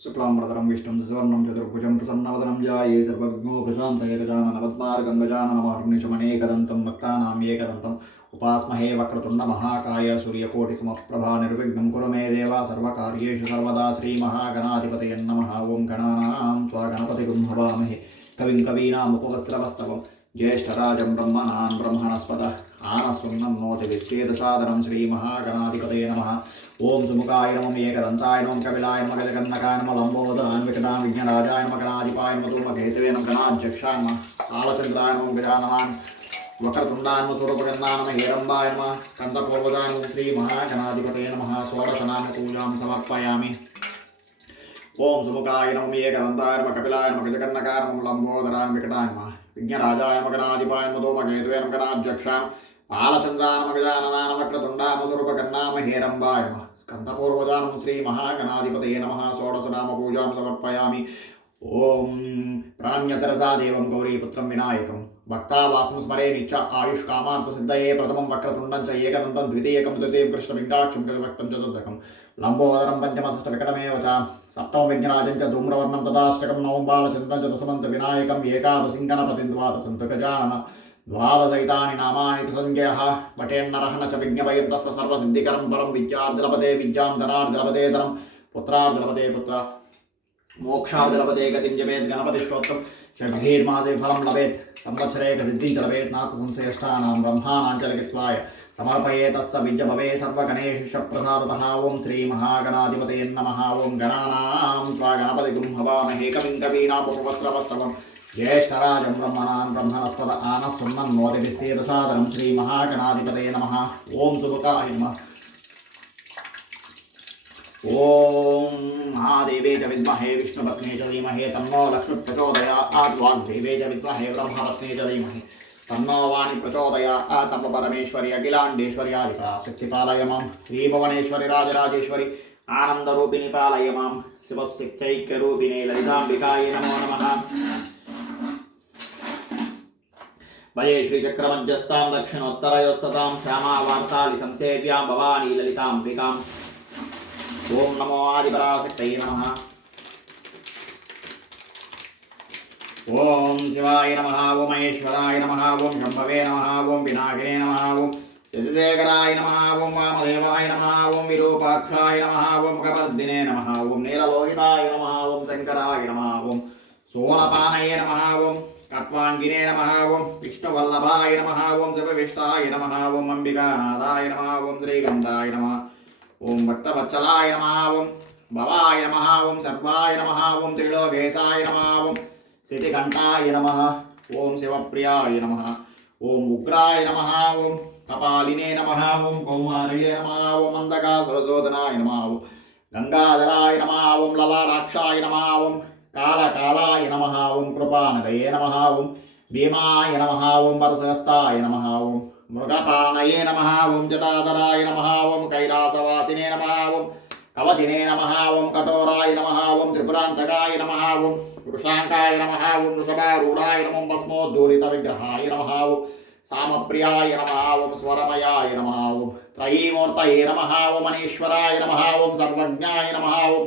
శుక్లాంబరధరం విష్ణుం సువర్ణం చతుర్భుజం ప్రసన్నవదనం జాయే సర్వవిఘ్నో ప్రశాంతయే గజానన పద్మార్గం గజాననమహర్నిశమనేకదంతం భక్తానాం ఏకదంతం ఉపాస్మహే వక్రతుండ మహాకాయ సూర్యకోటి సమప్రభా నిర్విఘ్నం కురు మే దేవా సర్వకార్యేషు సర్వదా శ్రీమహాగణాధిపతయ నమ ఓం గణానాం త్వా గణపతి భవామహే కవిం కవీనాముపవస్రవస్తవం జ్యేష్ఠరాజం బ్రహ్మణాన్ బ్రహ్మణస్పద ఆనస్సున్నం నోతి విశ్వేదసాదరం శ్రీమహాగణాధిపతయ నమ ఓం సుముఖాయ నమం ఏకదంతాయ నమం కపిలాయ నమ గజకన్నకాయ నమ లంబోదరాన్ వికటాన్ విఘ్నరాజాయ నమ గణాధిపాయ నమ తోమ కేతవే నమ గణాధ్యక్షాయ నమ కాళచంద్రాయ నమ గజానమాన్ వక్రతుండాయ నమ సూరపగన్నాయ నమ హేరంబాయ నమ కందపూర్వజాయ నమ శ్రీమహాగణాధిపతయ నమ షోడశనామ పూజాం సమర్పయామి. ఓం సుముఖాయ నమ ఏకదంతాయ నమ కపిలాయ నమ గజకన్నకాయ నమ లంబోదరాన్ వికటాయ నమ విఘ్నరాజాయ నమ గణాధిపాయ నమ తోమ కేతవే నమ గణాధ్యక్షాయ పాలచంద్రానమ గజాననామ వక్రతుండామ స్వరూపకన్నామ హేరంబాయ నమ స్కందపూర్వజానం శ్రీ మహాగణాధిపతయే నమ. షోడశనామ పూజాం సమర్పయామి. ఓం ప్రణమ్యసరసా దేవం గౌరీపుత్రం వినాయకం. భక్తావాసం స్మరే నిత్య ఆయుష్ కామార్థ ప్రథమం వక్రతుండం చ ఏకదంతం ద్వితీయకం తృతీయం కృష్ణపిండాక్షం చతుర్థకం చతుర్థకం లంబోదరం పంచమష్ట వికటమేవ చ. సప్తమ విఘ్నరాజం చ ధూమ్రవర్ణం తదాష్టకం నవంబాల చంద్రం చ దశమంత వినాయకం ఏకాదశిం గణపతిం ద్వాదశంతు గజానన ద్వాదశైతాని నామాని సంజ్ఞయ వటేన్నరహణ చ విజ్ఞభయం తస్స సర్వసిద్ధికరం పరం విద్యార్థిలపదే విద్యాం ధనార్థిలపదే ధనం పుత్రార్థిలపదే పుత్ర మోక్షార్థిలపదే గతిం జపేత్ గణపతి స్తోత్రం షడ్భీర్మాదే ఫలం లభేత్ సంవత్సరే సిద్ధిం లభేత్ నాథ సంశ్రేష్టానాం బ్రహ్మాణాం సమర్పయే తస్స విద్య భవే సర్వగణేష ప్రసాదత ఓం శ్రీ మహాగణాధిపతే నమ ఓం గణానాం త్వా గణపతి గుం కవిం కవీనాముపవస్రవస్తవం జ్యేష్ఠరాజం బ్రహ్మణాన్ బ్రహ్మణస్పద ఆన ఆనస్సున్నం నోదిభిస్సేదసాదరం శ్రీ మహాగణాధిపతయ నమ ఓం సుముఖాయ నమ ఓం మహాదేవే చ విద్మహే విష్ణుపత్నే చ ధీమహే తన్నో లక్ష్మి ప్రచోదయాత్ వాగ్దేవే చ విద్మహే బ్రహ్మపత్నే చ ధీమహి తన్నో వాణి ప్రచోదయాత్ తమ పరమేశ్వరి అఖిలాండేశ్వర్యాధిక శక్తిపాలయ మాం శ్రీభువనేశ్వరి రాజరాజేశ్వరి ఆనందరూపిణి పాలయ మాం శివశక్తైక్యరూపిణే లలితాంబికాయ నమో నమః భయే శ్రీచక్రమధ్యస్థాం దక్షిణోత్తరయోస్సతాం శ్యామా వార్తాలి సంసేవ్యాం భవానీ లలితాంబికాం ఓం నమో ఆదిపరాశక్తై నమ ఓం శివాయ నమ ఓం మహేశ్వరాయ నమ ఓం శంభవే నమ ఓం వినాయకనే నమ ఓం శశిశేఖరాయ నమ ఓం వామదేవాయ నమ ఓం విరూపాక్షాయ నమ ఓం ముఖపర్దినే నమ ఓం నీలలోహితాయ నమ ఓం శంకరాయ నమ ఓం సోలపానయ నమ ఓం కట్వాంగినే నమ ఓం విష్ణువల్లభాయ నమ ఓం సర్వవిష్టాయ నమ ఓం అంబికానాథాయ నమ ఓం శ్రీగంధాయ నమ ఓం భక్తవత్సలాయ నమ ఓం భవాయ నమ ఓం సర్వాయ నమ ఓం త్రిలోకేశాయ నమ ఓం శితికంఠాయ నమ ఓం శివప్రియాయ నమ ఓం ఉగ్రాయ నమ ఓం కపాలినే నమ ఓం కౌమారయే నమ ఓం మందకాసురశోధనాయ నమ ఓం గంగాధరాయ నమ ఓం లలాటాక్షాయ నమ ఓం కాలకాలాయ నమ ఓం కృపానదయే నమ ఓం భీమాయ నమ ఓం వరసహస్తాయ నమ ఓం మృగపాణయే నమ ఓం జటాధరాయ నమ ఓం కైలాసవాసినే నమ ఓం కవచినే నమ ఓం కఠోరాయ నమ ఓం త్రిపురాంతకాయ నమ ఓం వృషాంకాయ నమ ఓం వృషభారూఢాయ నమం భస్మోద్ధూరిత విగ్రహాయ నమ ఓం సామప్రియాయ నమ ఓం స్వరమయాయ నమ ఓం త్రయీమూర్తయే నమ ఓం మనీశ్వరాయ నమ ఓం సర్వజ్ఞాయ నమ ఓం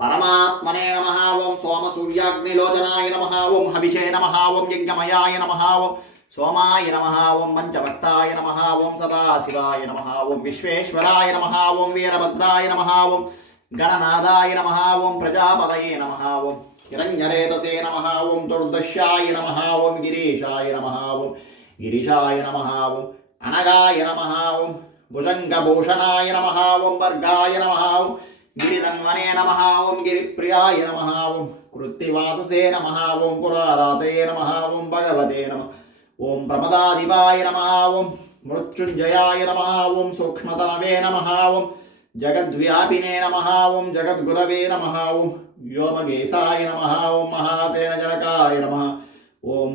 పరమాత్మనే నమ ఓం సోమ సూర్యాగ్నిలోచనాయ నమ ఓం హవిషే నమ ఓం యజ్ఞమయాయ నమ ఓం సోమాయ నమ ఓం పంచభక్తాయ నమ ఓం సదాశివాయ నమ ఓం విశ్వేశ్వరాయ నమ ఓం వీరభద్రాయ నమ ఓం గణనాథాయ నమ ఓం ప్రజాపతయే నమ ఓం హిరణ్యరేతసే నమ ఓం దుర్దశ్యాయ నమ ఓం గిరీశాయ నమ ఓం గిరిశాయ నమ ఓం అనగాయ నమ ఓం భుజంగభూషణాయ నమ ఓం వర్గాయ నమ ఓం గిరిధన్వనే నమ ఓం గిరిప్రియాయ నమ ఓం కృత్తివాససే నమ ఓం పురారాతే నమ ఓం భగవతే నమ ఓం ప్రమదాదివాయ నమ ఓం మృత్యుంజయాయ నమ ఓం సూక్ష్మతనవే నమ ఓం జగద్వ్యాపినే నమ ఓం జగద్గురవే నమ ఓం వ్యోమగేశాయ నమ ఓం మహాసేనజనకాయ నమ ఓం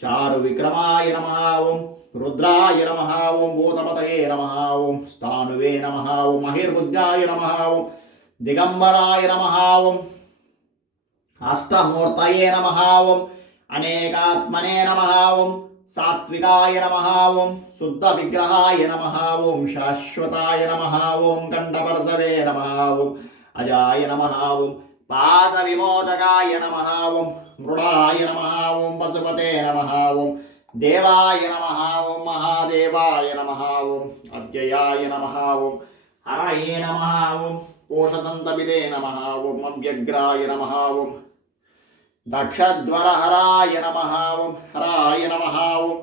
చారు విక్రమాయ నమ ఓం రుద్రాయ నమ ఓం భూతపతయే నమ ఓం స్థానువే నమ ఓం మహిర్బుద్ధాయ నమ ఓం దిగంబరాయ నమ ఓం అష్టమూర్తయే నమ ఓం అనేకాత్మనే నమ ఓం సాత్వికాయ నమ ఓం శుద్ధ విగ్రహాయ నమ ఓం శాశ్వతాయ నమ ఓం కంఠపరసవే నమ ఓం అజాయ నమ ఓం పాస విమోచకాయ నమ ఓం మృడాయ నమ ఓం పశుపతే నమ ఓం దేవాయ నమ ఓం మహాదేవాయ నమ ఓం అవ్యయాయ నమ ఓం హరయే నమ ఓం కోశదంతవిదే నమ ఓం అవ్యగ్రాయ నమ ఓం దక్షధ్వరహరాయ నమ ఓం హరాయ నమ ఓం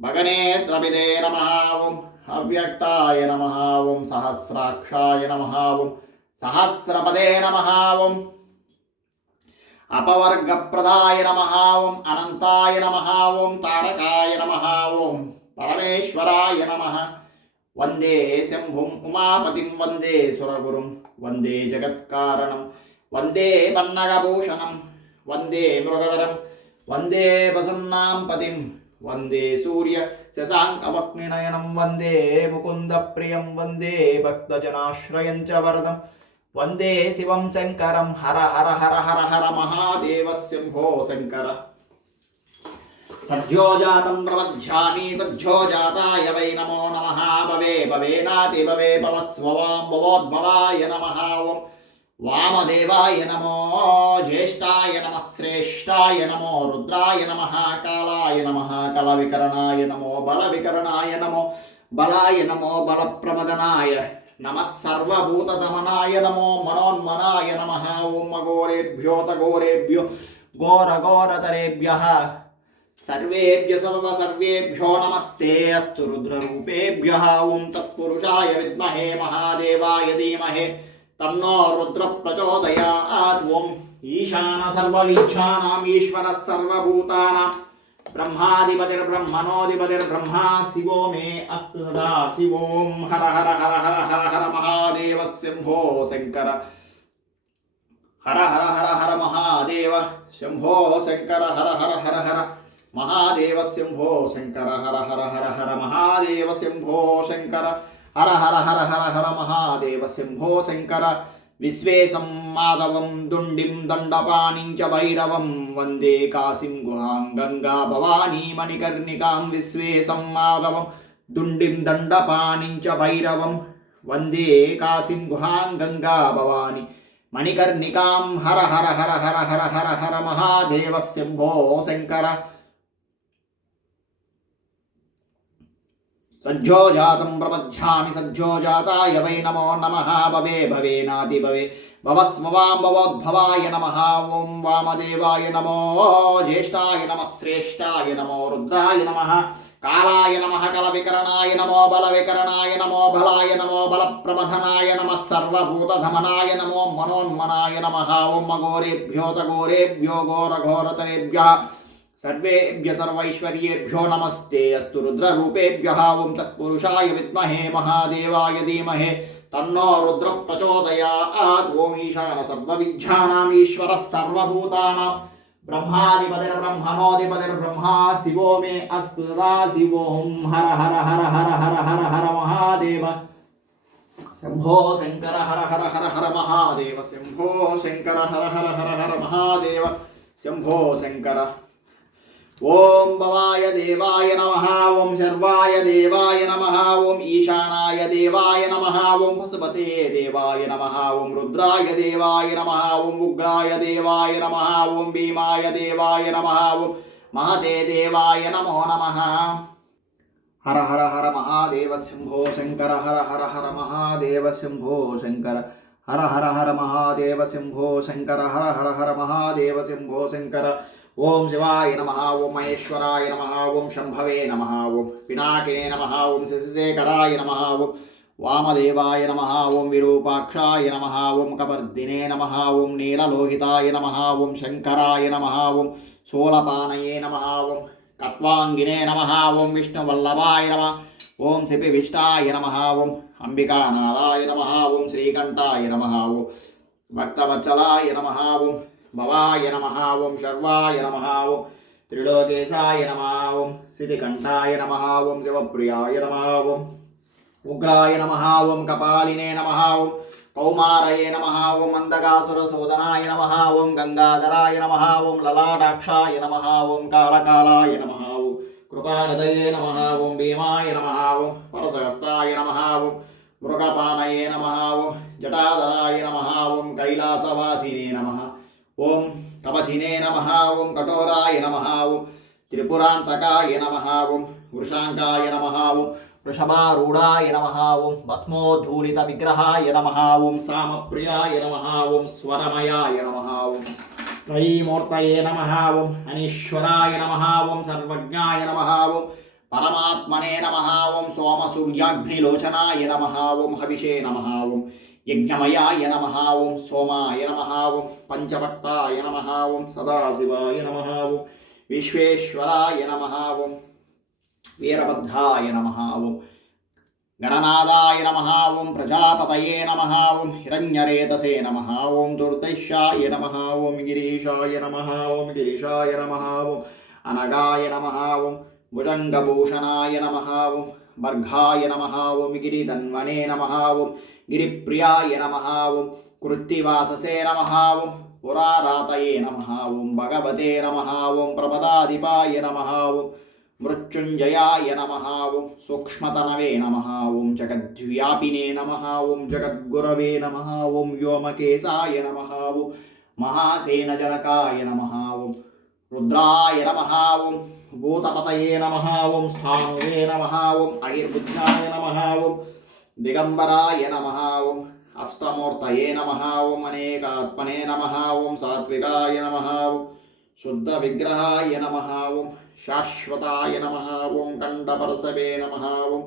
భగనేత్రవిదే నమ ఓం అవ్యక్తాయ నమ ఓం సహస్రాక్షాయ నమ ఓం సహస్రపదే నమ ఓం అపవర్గప్రదాయ నమ ఓం అనంతాయ నమ ఓం తారకాయ నమ ఓం పరమేశ్వరాయ నమ. వందే శంభుం ఉమాపతిం వందే సురగురుం వందే జగత్కారణం వందే పన్నగభూషణం వందే మృగధరం వందే వసున్నాం పతిం వందే సూర్య శశాంకవక్నినయనం వందే ముకుంద ప్రియం వందే భక్తజనాశ్రయం చ వరదం వందే శివం శంకరం హర హర హర హర హర మహాదేవ శంభో శంకర సజ్జోజాతం ప్రవధ్యామి సజ్జోజాతాయ వై నమో నమ. భవే భవే నాతి భవే పవస్వవాం భవోద్భవాయ నమ. ఓం వామదేవాయ నమో జ్యేష్ఠాయ నమ శ్రేష్టాయ నమో రుద్రాయ నమ కాలాయ నమ కలవికరణాయ నమో బలవికరణాయ నమో బలాయ నమో బలప్రమదనాయ నమ సర్వభూతదమనాయ నమో మనోన్మనాయ నమ. ఓం అఘోరేభ్యోతఘోరేభ్యో ఘోరఘోరతరేభ్య సర్వేభ్య సర్వ సర్వేభ్యో నమస్తే అస్తు రుద్రరూపేభ్య ఓం తత్పురుషాయ విద్మహే మహాదేవాయ ధీమహే తన్నో రుద్ర ప్రచోదయాత్ ఓం ఈశాన సర్వవీక్షానాం ఈశ్వర సర్వభూతానాం బ్రహ్మాధిపతిర్బ్రహ్మణోధిపతిర్బ్రహ్మా శివో మే అస్తు సదా శివోం హర హర హర హర హర హర మహాదేవ శంభో శంకర హర హర హర హర మహాదేవ శంభో శంకర హర హర హర హర మహాదేవ శంభో శంకర హర హర హర హర మహాదేవ శంభో శంకర హర హర హర హర హర మహాదేవ శంభో శంకర విశ్వేశం మాధవం దుండిం దండపాణిం చ భైరవం వందే కాశీం గుహాం గంగా భవానీ మణికర్ణికాం విశ్వేశం మాధవం దుండిం దండపాణిం చ భైరవం వందే కాశీం గుహాం గంగా భవాని మణికర్ణికాం హర హర హర హర హర హర హర మహాదేవ శంభో శంకర సజ్జోజాతం ప్రపధ్యామి సజ్జోజాతాయ వై నమో నమ. భవే భవేనాతి భవే. భవస్మవాంబవోద్భవాయ నమ. ఓం వామదేవాయ నమో. జ్యేష్ఠాయ నమ. శ్రేష్టాయ నమో. రుద్రాయ నమ. కాళాయ నమ. కల వికరణాయ నమో. బల వికరణాయ నమో. బలాయ నమో. బల ప్రమథనాయ నమ. సర్వభూతధమనాయ నమో. మనోన్మనాయ నమ. ఓం అఘోరేభ్యోతఘోరేభ్యో ఘోరఘోరతరేభ్య సర్వేభ్య సర్వైశ్వర్యేభ్యో నమస్తే అస్తు రుద్రరూపేభ్య ఓం తత్పురుషాయ విద్మహే మహాదేవాయ ధీమహే తన్నో రుద్ర ప్రచోదయాత్ ఓం ఈశాన సర్వవిద్యానామీశ్వర సర్వభూతానాం బ్రహ్మాధిపతిర్బ్రహ్మణోధిపతిర్బ్రహ్మా శివో మే అస్తు సదా శివోం హర హర హర హర హర హర హర మహాదేవ శంభో శంకర హర హర హర హర మహాదేవ శంభో శంకర హర హర హర హర మహాదేవ శంభో శంకర ఓం భవాయ దేవాయ నమ ఓం శర్వాయ దేవాయ నమ ఓం ఈశానాయ దేవాయ నమ ఓం పశుపతే దేవాయ నమ ఓం రుద్రాయ దేవాయ నమ ఓం ఉగ్రాయ దేవాయ నమ ఓం భీమాయ దేవాయ నమ ఓం మహతే దేవాయ నమో నమ. హర హర హర మహాదేవ శంభో శంకర హర హర హర మహాదేవ శంభో శంకర హర హర హర మహాదేవ శంభో శంకర హర హర హర మహాదేవ శంభో శంకర ఓం శివాయ నమ ఓం మహేశ్వరాయ నమ ఓం శంభవే నమ ఓం పినాకినే నమ ఓం శశిశేఖరాయ నమ ఓం వామదేవాయ నమ ఓం విరూపాక్షాయ నమ ఓం కపర్దినే నమ ఓం నీలలోహితాయ నమ ఓం శంకరాయ నమ ఓం శూలపానయే నమ ఓం కట్వాంగినే నమ ఓం విష్ణువల్లభాయ నమ ఓం శిపివిష్టాయ నమ ఓం అంబికానాథాయ నమ ఓం శ్రీకంఠాయ నమ ఓం భక్తవత్సలాయ నమ ఓం భవాయ నమ ఓం శర్వాయ నమ ఓం త్రిలోకేశాయ నమ ఓం స్థితికంఠాయ నమ ఓం శివప్రియాయ నమ ఓం ఉగ్రాయ నమ ఓం కపాలినే నమ ఓం కౌమారయే నమ ఓం మందగాసురసోదనాయ నమ ఓం గంగాధరాయ నమ ఓం లలాడాక్షాయ నమ ఓం కాళకాళాయ నమ ఓం కృపానదయే నమ ఓం భీమాయ నమ ఓం పరసహస్తాయ నమ ఓం మృగపానయే నమ ఓం జటాధరాయ నమ ఓం ఓం తపసినే నమ ఓం కఠోరాయ నమ ఓం త్రిపురాంతకాయ నమ ఓం వృషాంకాయ నమ ఓం వృషభారూఢాయ నమ ఓం భస్మోధూలిత విగ్రహాయ నమ ఓం సామప్రియాయ నమ ఓం స్వరమయాయ నమ ఓం త్రయీమూర్తయే నమ ఓం అనీశ్వరాయ నమ ఓం సర్వజ్ఞాయ నమ ఓం పరమాత్మనే నమ ఓం సోమసూర్యాగ్నిలోచనాయ నమ ఓం హవిషే నమ ఓం యజ్ఞమయాయ నమ ఓం సోమాయ నమ ఓం పంచవట్టాయ నమ ఓం సదాశివాయ నమ ఓం విశ్వేశ్వరాయ నమ ఓం వీరభద్రాయ నమ ఓం గణనాదాయ నమ ఓం ప్రజాపతయే నమ ఓం హిరణ్యరేతసే నమ ఓం దుర్దైశ్యాయ నమ ఓం గిరీశాయ నమ ఓం గిరీశాయ నమ ఓం అనగాయ నమ ఓం భుజంగభూషణాయ నమ ఓం భర్గాయ నమ ఓం గిరిధన్వనే నమ ఓం గిరిప్రియాయ నమ ఓం కృత్తివాససే నమ ఓం పురారాతయే నమ ఓం భగవతే నమ ఓం ప్రపదాధిపాయ నమ ఓం మృత్యుంజయాయ నమ ఓం సూక్ష్మతనవే నమ ఓం జగద్వ్యాపినే నమ ఓం జగద్గురవే నమ ఓం వ్యోమకేశాయ నమ ఓం మహాసేనజనకాయ నమ ఓం రుద్రాయ నమ ఓం భూతపతయే నమ ఓం స్థాణువే నమ ఓం ఐర్బుద్ధాయ నమ ఓం దిగంబరాయ నమ ఓం అష్టమూర్తయే నమ ఓం అనేకాత్మనే నమ ఓం సాత్వికాయ నమ ఓం శుద్ధ విగ్రహాయ నమ ఓం శాశ్వతాయ నమ ఓం కండపరసవే నమ ఓం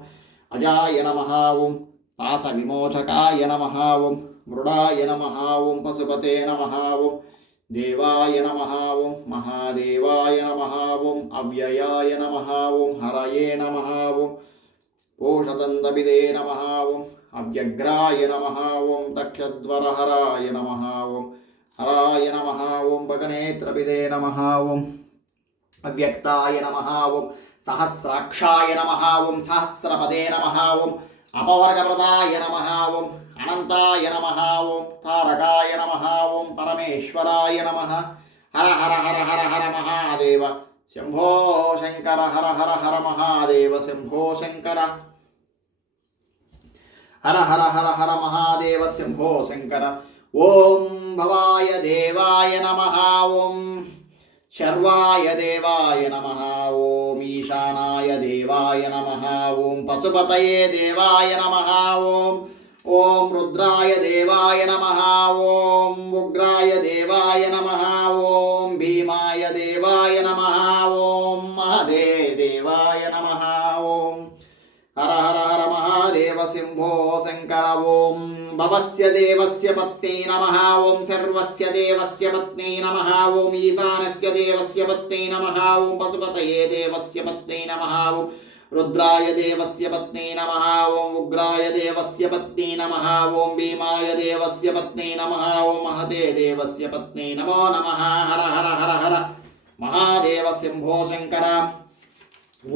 అజాయ నమ ఓం పాస విమోచకాయ నమ ఓం మృడాయ నమ ఓం పశుపతే నమ ఓం దేవాయ నమ ఓం మహాదేవాయ నమ ఓం అవ్యయాయ నమ ఓం హరయే నమ ఓం పోషతందపిదే నమ ఓం అవ్యగ్రాయ నమ ఓం దక్షధ్వరహరాయ నమ ఓం హరాయ నమ ఓం భగనేత్రపిదే నమ ఓం అవ్యక్తాయ నమ ఓం సహస్రాక్షాయ నమ ఓం సహస్రపదే నమ ఓం అపవర్గప్రదాయ నమ ఓం అనంతాయ నమ ఓం తారకాయ నమ ఓం పరమేశ్వరాయ నమ. హర హర హర హర హర మహాదేవ. శంభో శంకర హర హర హర మహాదేవ. శంభో శంకర. హర హర హర హర మహాదేవ. శంభో శంకర. ఓం భవాయ దేవాయ నమ ఓం శర్వాయ దేవాయ నమ ఓం ఈశానాయ దేవాయ నమ ఓం పశుపతయే దేవాయ నమ ఓం ఓం రుద్రాయ దేవాయ నమ ఓం ఉగ్రాయ దేవాయ నమ ఓం భీమాయ దేవాయ నమ ఓం మహదే దేవాయ నమ ఓం హర హర హర మహాదేవ శంభో శంకర ఓం భవస్య దేవస్య పత్ని నమ ఓం సర్వస్య దేవస్య పత్ని నమ ఓం ఈశానస్య దేవస్య పత్ని నమ ఓం పశుపతయే దేవస్య పత్ని నమ ఓం రుద్రాయ దేవస్య పత్ని నమ ఓం ఉగ్రాయ దేవస్య పత్ని నమ ఓం భీమాయ దేవస్య పత్ని నమ ఓం మహతే దేవస్య పత్ని నమో నమ హర హర హర హర. మహాదేవ శంభో శంకర.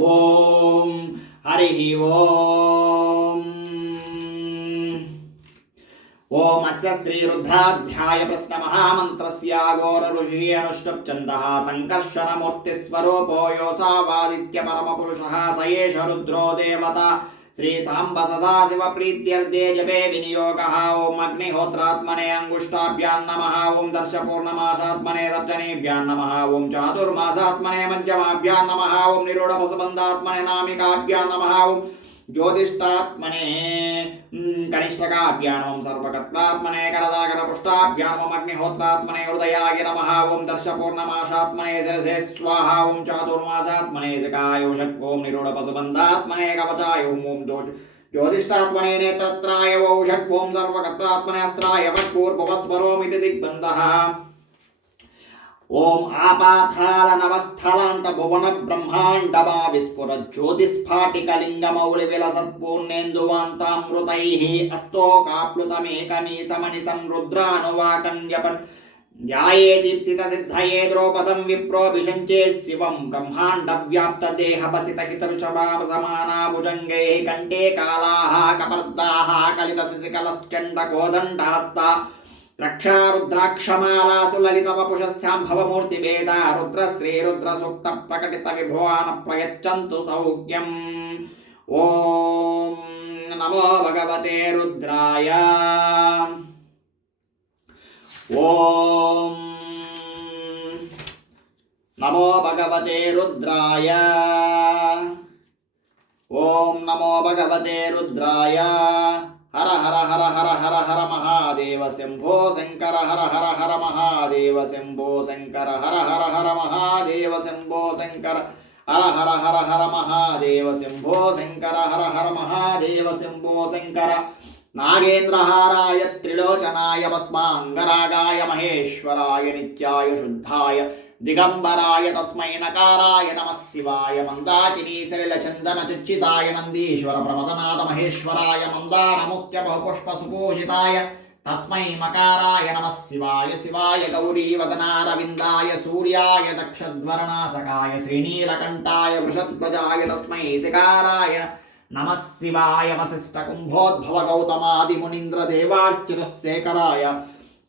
ఓం హరి ఓం. ओम अस्य श्री रुद्राध्याय प्रश्न महामन्त्रस्यागोरऋषिरनुष्टुप्छन्दः सङ्कर्षणमूर्तिस्वरूपो योऽसावादित्यपरमपुरुषः स एष रुद्रो देवता। श्री सांब सदा शिव प्रीत्यर्दे जपे विनियोग ओम अग्निहोत्रात्मने अङ्गुष्टाभ्यां नमः। ॐ दर्शपूर्णमासात्मने दर्शनेभ्यां नमः। ॐ चातुर्मासात्मने मध्यमाभ्यां नमः। ॐ निरूढमुसबन्धात्मने नामिकाभ्यां नमः। ॐ ज्योतिष्टात्मने कनिष्ठकाभ्या नमं सर्वकत्रात्मने अग्निहोत्रात्मने हृदयाय नमः, ओम दर्शपूर्णमाशात्मने शिरसे स्वाहा, ओम चातुर्मासात्मने सकायोषट् ॐ निरूढपशुबन्धात्मने, कवचाय ओम ओम दोष ज्योतिष्टात्मने नेत्रत्राय षट् ॐ सर्वकत्रात्मने अस्त्राय वट्पूर्भवस्वरोमिति दिग्बन्धः। ఓం ఆపాతాల నవస్థలాంత భువన బ్రహ్మాండమా విస్ఫుర జ్యోతిస్ఫాటికలింగమౌలి విలసత్పూర్ణేందువాంతామృతై అస్తోకాప్లుతమేకమీ సమని సంరుద్రానువాకన్యపన్ న్యాయే దీప్సిత సిద్ధయే ద్రౌపదం విప్రో విషంచే శివం బ్రహ్మాండ వ్యాప్త దేహపసిత హితరుషభావ సమానా భుజంగై కంటే కాళాః కపర్దాః కలిత శిశికలశ్చండ కోదండాస్తా రక్షారుద్రాక్షమాలాసు లలిత వపుషస్యాంభవమూర్తి వేద రుద్ర శ్రీ రుద్ర సూక్త ప్రకటిత విభవాన ప్రయచ్చంతు సౌఖ్యం ఓం నమో భగవతే రుద్రాయ ఓం నమో భగవతే రుద్రాయ ఓం నమో భగవతే రుద్రాయ హర హర హర హర హర హర మహాదేవ శంభో శంకర హర హర హర మహాదేవ శంభో శంకర హర హర హర మహాదేవ శంభో శంకర హర హర హర హర మహాదేవ శంభో శంకర హర హర మహాదేవ శంభో శంకర నాగేంద్రహారాయ త్రిలోచనాయ భస్మాంగరాగాయ మహేశ్వరాయ నిత్యాయ శుద్ధాయ దిగంబరాయ తస్మై నకారాయ నమ శివాయ మందాకినీ సలిల చందన చర్చితాయ నందీశ్వర ప్రమదనాథ మహేశ్వరాయ మందార ముఖ్య బహుపుష్ప సుపూజితాయ తస్మై మకారాయ నమ శివాయ శివాయ గౌరీ వదనారవిందాయ సూర్యాయ దక్షధ్వరణాసకాయ శ్రీనీలకంఠాయ వృషధ్వజాయ తస్మై శికారాయ నమ శివాయ వశిష్ట కుంభోద్భవ గౌతమాది మునీంద్ర దేవార్చిత శేఖరాయ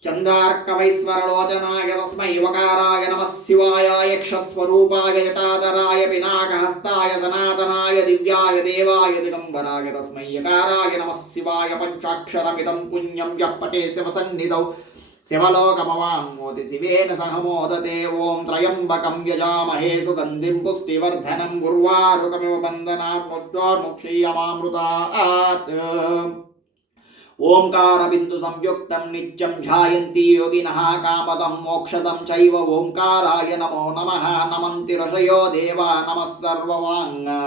చందార్కవైశ్వరలోచనాయ తస్మై వకారాయ నమ శివాయ యక్షస్వరూపాయ జటాధరాయ పినాకహస్తాయ సనాతనాయ దివ్యాయ దేవాయ దిగంబరాయ తస్మై యకారాయ నమ శివాయ పంచాక్షరమిదం పుణ్యం యః పటే శివసన్నిధౌ శివలోకమవాన్మోతి శివేన సహమోదతే ఓం త్రయంబకం యజామహే సుగంధిం పుష్టివర్ధనం. గుర్వారుకమివ బంధనాత్మోక్షీయమామృతాత్ ఓంకారబిందు సంయుక్తం నిత్యం ధ్యాయంతి యోగిన కామదం మోక్షదం చైవ ఓంకారాయ నమో నమ నమంతి ఋషయో దేవా నమః సర్వవాంగా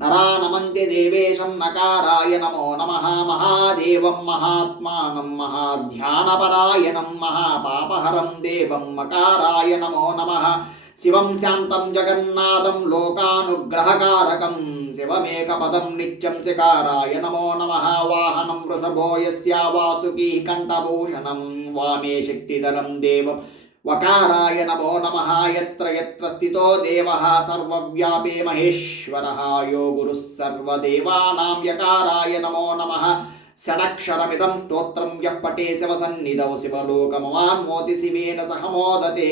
నరా నమంతి దేవేశం నకారాయ నమో నమ మహాదేవం మహాత్మానం మహాధ్యానపరాయణం మహాపాపహరం దేవం మకారాయ నమో నమః శివం శాంతం జగన్నాథం లోకానుగ్రహకారకం. శివమేకపదం నిత్యం శికారాయ నమో నమ. వాహనం వృషభో యస్యా వాసుకీ కంఠభూషణం. వామే శక్తిధరం దేవం వకారాయ నమో నమ. యత్ర యత్ర స్థితో దేవ. సర్వవ్యాపే మహేశ్వర. యో గురుः సర్వదేవానాం యకారాయ నమో నమ. షడక్షరమిదం స్తోత్రం యః పటే శివసన్నిధౌ శివలోకమవాన్మోతి శివేన సహ మోదతే.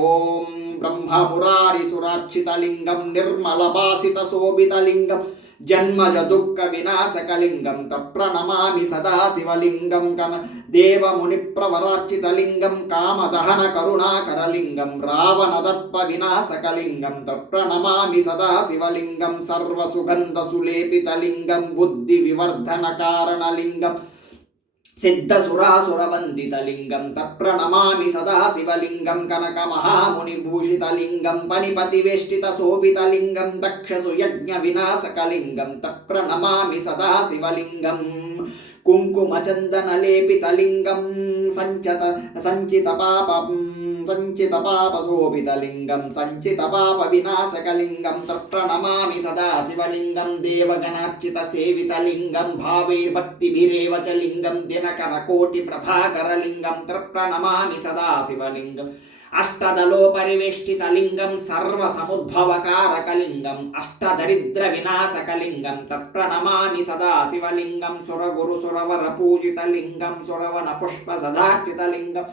ఓం బ్రహ్మపురారిసురార్చితలింగం నిర్మలభాసితశోభితలింగం జన్మజ దుఃఖ వినాశకలింగం తప్రణమామి సదా శివలింగం కన దేవముని ప్రవరార్చితలింగం కామదహన కరుణాకరలింగం రావణ దర్ప వినాశకలింగం తప్రణమామి సదా శివలింగం సర్వసుగంధ సులేపితలింగం బుద్ధి వివర్ధన కారణలింగం సిద్ధసురాసురవందితలింగం తప్రణమామి సదా శివలింగం కనక మహామునిభూషితలింగం పనిపతివేష్టిత శోభితలింగం దక్షసు యజ్ఞ వినాశకలింగం తప్రణమామి సదా శివలింగం కుంకుమచందనలేపితలింగం సంచత సంచిత పాపం సంచిత పాప శోభితలింగం సంచిత పాప వినాశకలింగం తప్రణమామి సదా శివలింగం దేవగణార్చిత సేవితలింగం భావైర్భక్తిభిరేవ చ లింగం దినకర కోటి ప్రభాకరలింగం తప్రణమామి సదా శివలింగం. అష్టదలో పరివేష్టితలింగం సర్వసముద్భవకారకలింగం అష్టదరిద్ర వినాశకలింగం తత్ప్రణమామి సదా శివలింగం సురగురు సురవర పూజితలింగం సురవన పుష్ప సదార్చితలింగం.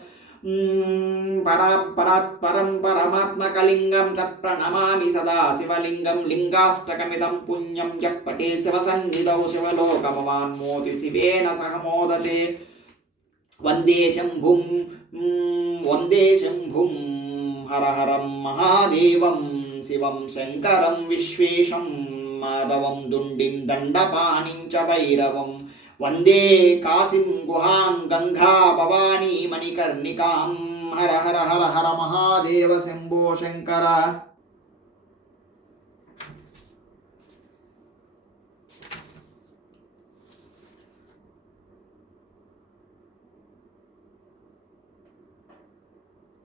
పరా పరాత్ పరం పరమాత్మకలింగం తత్ప్రణమామి సదా శివలింగం లింగాష్టకమిదం పుణ్యం యక్పటే పటే శివసన్నిధౌ శివలోకమవాన్మోతి శివేన సహమోదతే వందే శంభుం వందే శంభుం హరహరం మహాదేవం శివం శంకరం విశ్వేశం మాధవం దుండిం దండపాణిం చ భైరవం. వందే కాశీం గుహాం గంగా భవానీ మణికర్ణికాం హర హర హర హర మహాదేవ శంభో శంకర